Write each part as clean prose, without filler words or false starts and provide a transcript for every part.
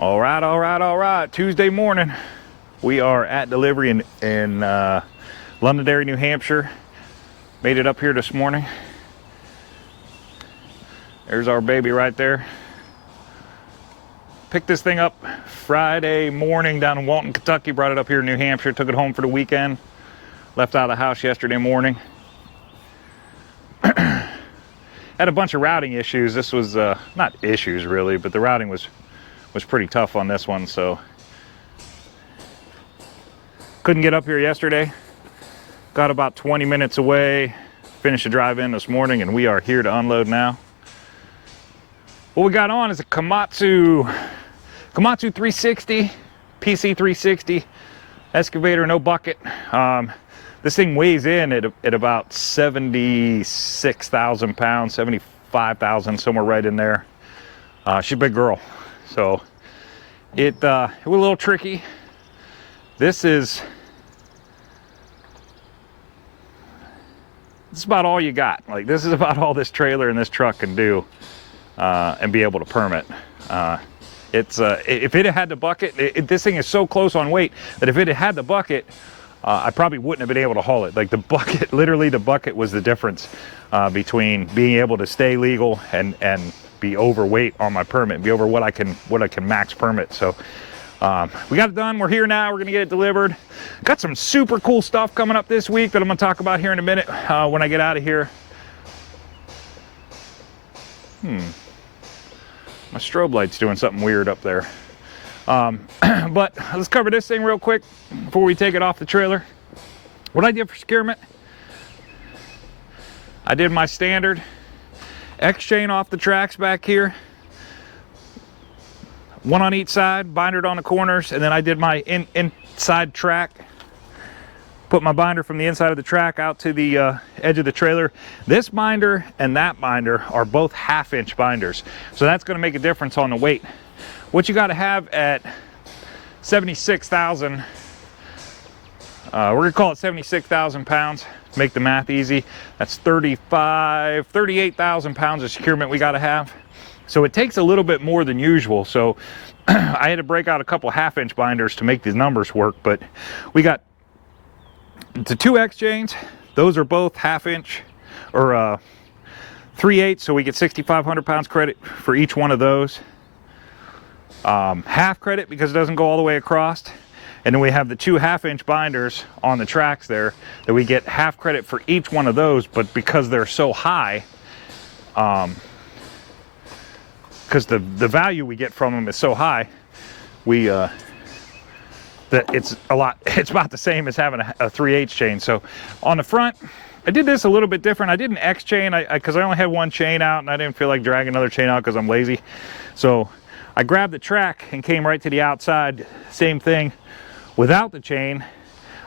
All right. Tuesday morning. We are at delivery in Londonderry, New Hampshire. Made it up here this morning. There's our baby right there. Picked this thing up Friday morning down in Walton, Kentucky. Brought it up here in New Hampshire. Took it home for the weekend. Left out of the house yesterday morning. Had a bunch of routing issues. This was not issues really, but the routing was pretty tough on this one, so couldn't get up here yesterday. Got about 20 minutes away. Finished the drive in this morning, and we are here to unload now. What we got on is a komatsu 360, pc360 excavator, no bucket. This thing weighs in at about 76,000 pounds, 75,000, somewhere right in there. She's a big girl, so it was a little tricky. This is about all you got. Like, this is about all this trailer and this truck can do and be able to permit. If it had the bucket, this thing is so close on weight that if it had the bucket, I probably wouldn't have been able to haul it. Like, the bucket, literally the bucket was the difference between being able to stay legal and be overweight on my permit, be over what I can max permit. So we got it done. We're here now. We're gonna get it delivered. Got some super cool stuff coming up this week that I'm gonna talk about here in a minute when I get out of here. My strobe light's doing something weird up there. But let's cover this thing real quick before we take it off the trailer. What I did for securement, I did my standard X chain off the tracks back here, one on each side, bindered on the corners, and then I did my inside track, put my binder from the inside of the track out to the edge of the trailer. This binder and that binder are both 1/2-inch binders, so that's going to make a difference on the weight. What you got to have at 76,000, we're going to call it 76,000 pounds to make the math easy. That's 38,000 pounds of securement we got to have. So it takes a little bit more than usual. So I had to break out a couple 1/2-inch binders to make these numbers work, but we got the 2 X chains. Those are both 1/2-inch or 3/8, so we get 6,500 pounds credit for each one of those. Half credit because it doesn't go all the way across, and then we have the 2 1/2-inch binders on the tracks there that we get half credit for each one of those, but because they're so high, because the value we get from them is so high, we that it's about the same as having a 3/8 chain. So on the front, I did this a little bit different. I did an X chain because I only had one chain out and I didn't feel like dragging another chain out because I'm lazy. So I grabbed the track and came right to the outside. Same thing without the chain.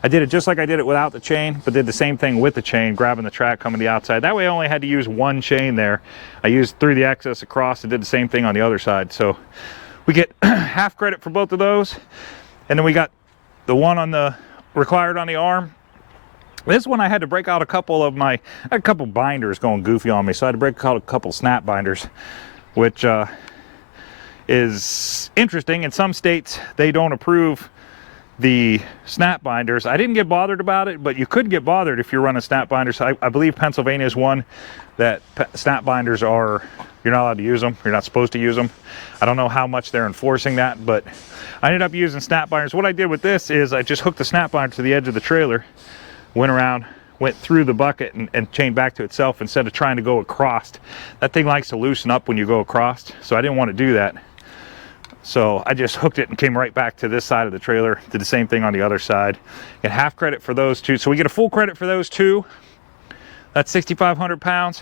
I did it just like I did it without the chain, but did the same thing with the chain, grabbing the track, coming to the outside. That way I only had to use one chain there. I used 3 the excess across and did the same thing on the other side. So we get half credit for both of those. And then we got the one on the required on the arm. This one I had to break out a couple of I had a couple binders going goofy on me, so I had to break out a couple snap binders, which is interesting. In some states they don't approve the snap binders. I didn't get bothered about it, but you could get bothered if you're running snap binders. I believe Pennsylvania is one that snap binders are, you're not allowed to use them. You're not supposed to use them. I don't know how much they're enforcing that, but I ended up using snap binders. What I did with this is I just hooked the snap binder to the edge of the trailer, went around, went through the bucket and chained back to itself instead of trying to go across. That thing likes to loosen up when you go across, so I didn't want to do that. So I just hooked it and came right back to this side of the trailer. Did the same thing on the other side. Get half credit for those 2. So we get a full credit for those 2. That's 6,500 pounds.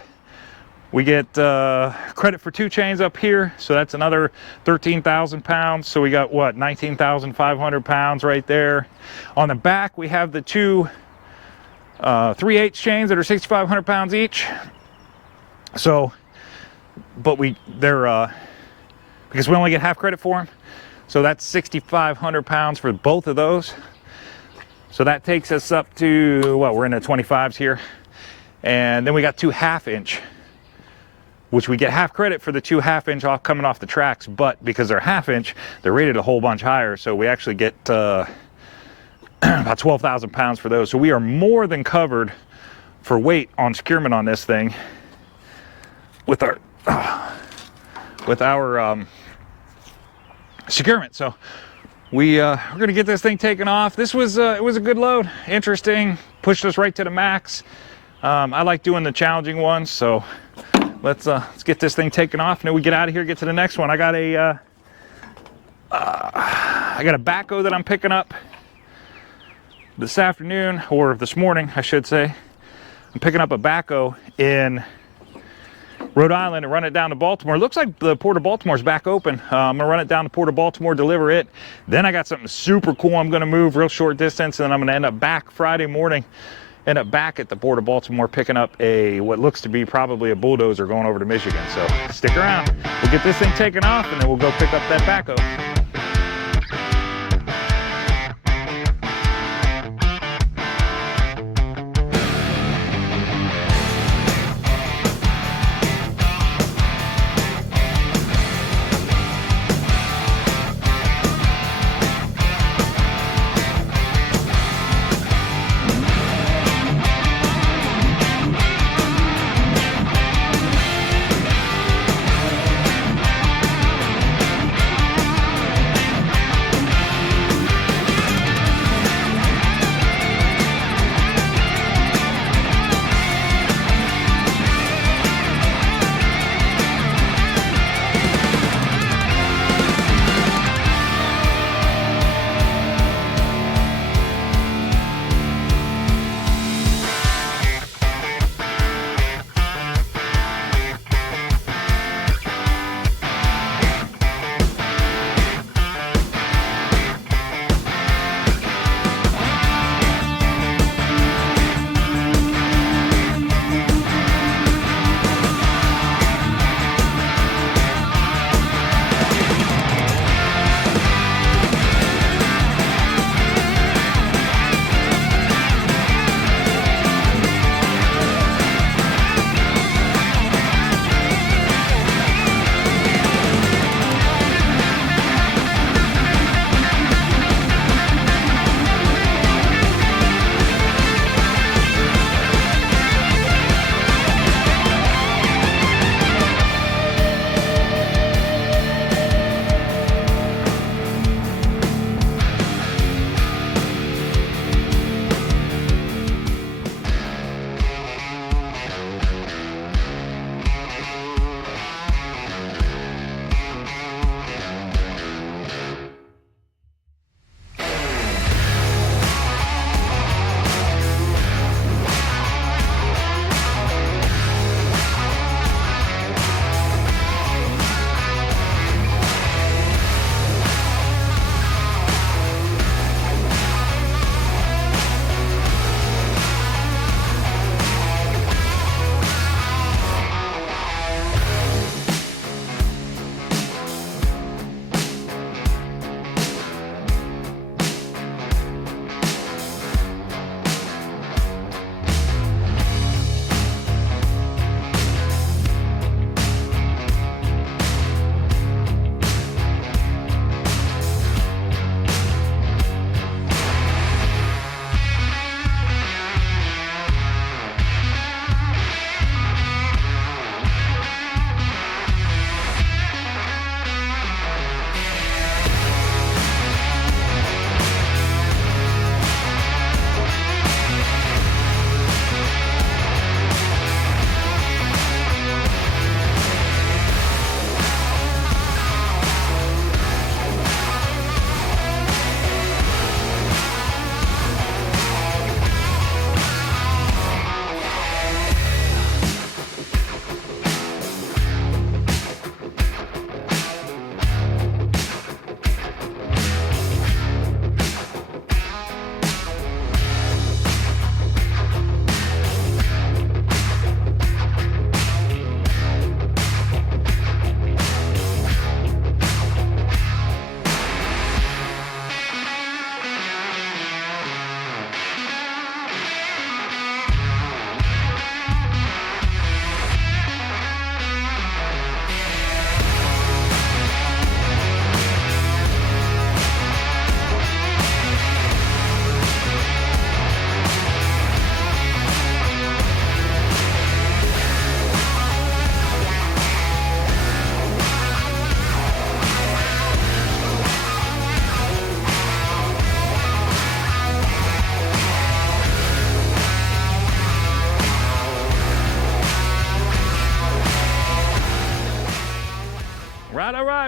We get credit for 2 chains up here. So that's another 13,000 pounds. So we got what, 19,500 pounds right there. On the back, we have the 2 3/8 chains that are 6,500 pounds each. So, but they're because we only get half credit for them. So that's 6,500 pounds for both of those. So that takes us up to, well, we're in the 25s here. And then we got 2 1/2-inch which we get half credit for the 2 1/2-inch off coming off the tracks, but because they're 1/2 inch, they're rated a whole bunch higher, so we actually get about 12,000 pounds for those. So we are more than covered for weight on securement on this thing with our securement. So we're gonna get this thing taken off. This was it was a good load, interesting, pushed us right to the max. I like doing the challenging ones, so let's get this thing taken off, and then we get out of here, get to the next one. I got a backhoe that I'm picking up this afternoon, or this morning, I should say. I'm picking up a backhoe in Rhode Island and run it down to Baltimore. It looks like the Port of Baltimore's back open. I'm gonna run it down to Port of Baltimore, deliver it. Then I got something super cool I'm gonna move real short distance, and then I'm gonna end up back Friday morning, end up back at the Port of Baltimore picking up what looks to be probably a bulldozer going over to Michigan. So stick around. We'll get this thing taken off, and then we'll go pick up that backhoe.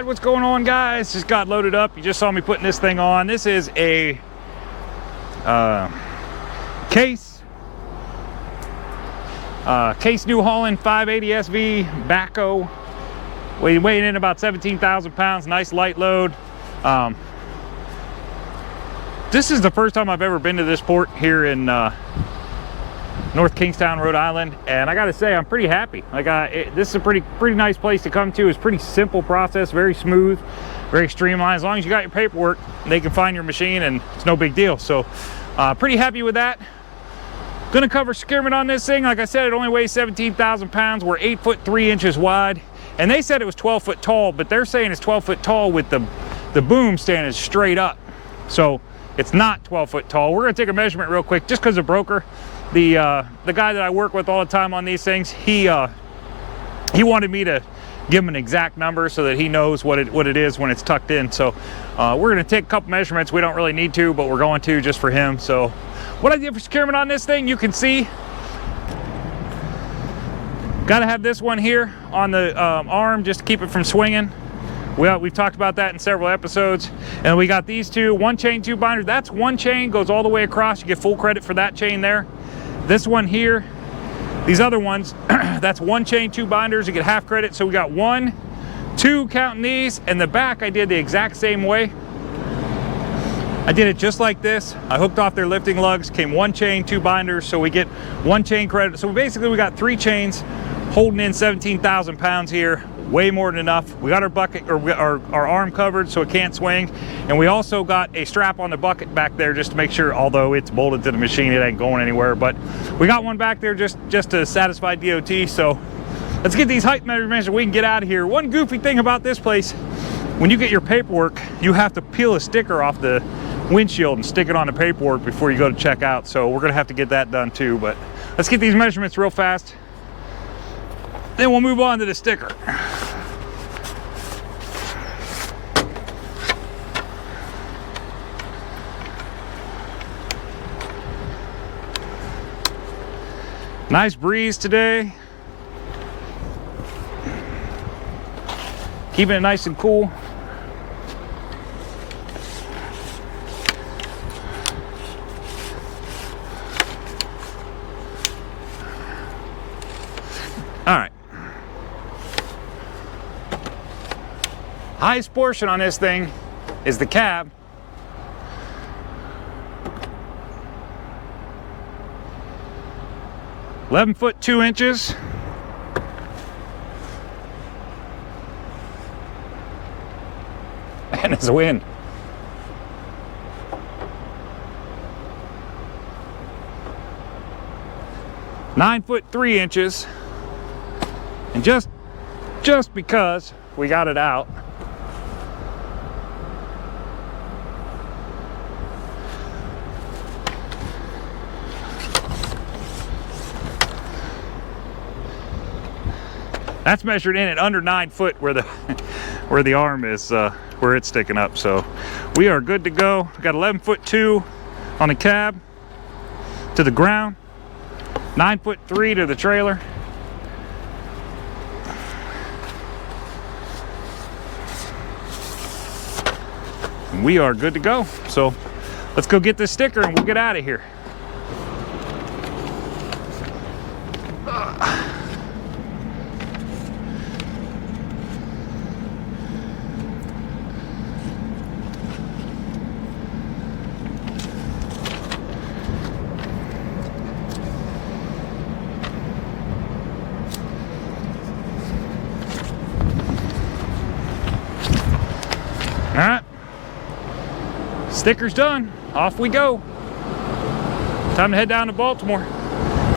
Alright, what's going on, guys? Just got loaded up. You just saw me putting this thing on. This is a Case New Holland 580 SV backhoe, weighing in about 17,000 pounds. Nice light load. This is the first time I've ever been to this port here in North Kingstown, Rhode Island, and I gotta say I'm pretty happy. Like this is a pretty nice place to come to. It's a pretty simple process, very smooth, very streamlined. As long as you got your paperwork, they can find your machine and it's no big deal. So pretty happy with that. Gonna cover securement on this thing. Like I said, it only weighs 17,000 pounds. We're 8 foot 3 inches wide, and they said it was 12 foot tall, but they're saying it's 12 foot tall with the boom standing straight up. So it's not 12 foot tall. We're gonna take a measurement real quick, just because the broker, the guy that I work with all the time on these things, he wanted me to give him an exact number so that he knows what it is when it's tucked in. So we're gonna take a couple measurements. We don't really need to, but we're going to just for him. So what I did for securement on this thing, you can see, gotta have this one here on the arm just to keep it from swinging. We've talked about that in several episodes. And we got these two, 1 chain, 2 binders. That's 1 chain, goes all the way across. You get full credit for that chain there. This one here, these other ones, that's 1 chain, 2 binders. You get half credit. So we got 1, 2 counting these. And the back I did the exact same way. I did it just like this. I hooked off their lifting lugs, came 1 chain, 2 binders. So we get 1 chain credit. So basically we got 3 chains holding in 17,000 pounds here. Way more than enough. We got our bucket, or our arm covered so it can't swing, and we also got a strap on the bucket back there just to make sure, although it's bolted to the machine, it ain't going anywhere, but we got one back there just to satisfy DOT. So let's get these height measurements and we can get out of here. One goofy thing about this place, when you get your paperwork, you have to peel a sticker off the windshield and stick it on the paperwork before you go to check out. So we're gonna have to get that done too. But let's get these measurements real fast, then we'll move on to the sticker. Nice breeze today. Keeping it nice and cool. All right. Highest portion on this thing is the cab. (11 foot 2 inches). And it's a wind. (9 foot 3 inches). And just because we got it out, that's measured in at under 9 foot where the arm is, where it's sticking up. So we are good to go. We got 11 foot 2 on the cab to the ground, 9 foot 3 to the trailer. And we are good to go. So let's go get this sticker and we'll get out of here. All right, sticker's done. Off we go. Time to head down to Baltimore.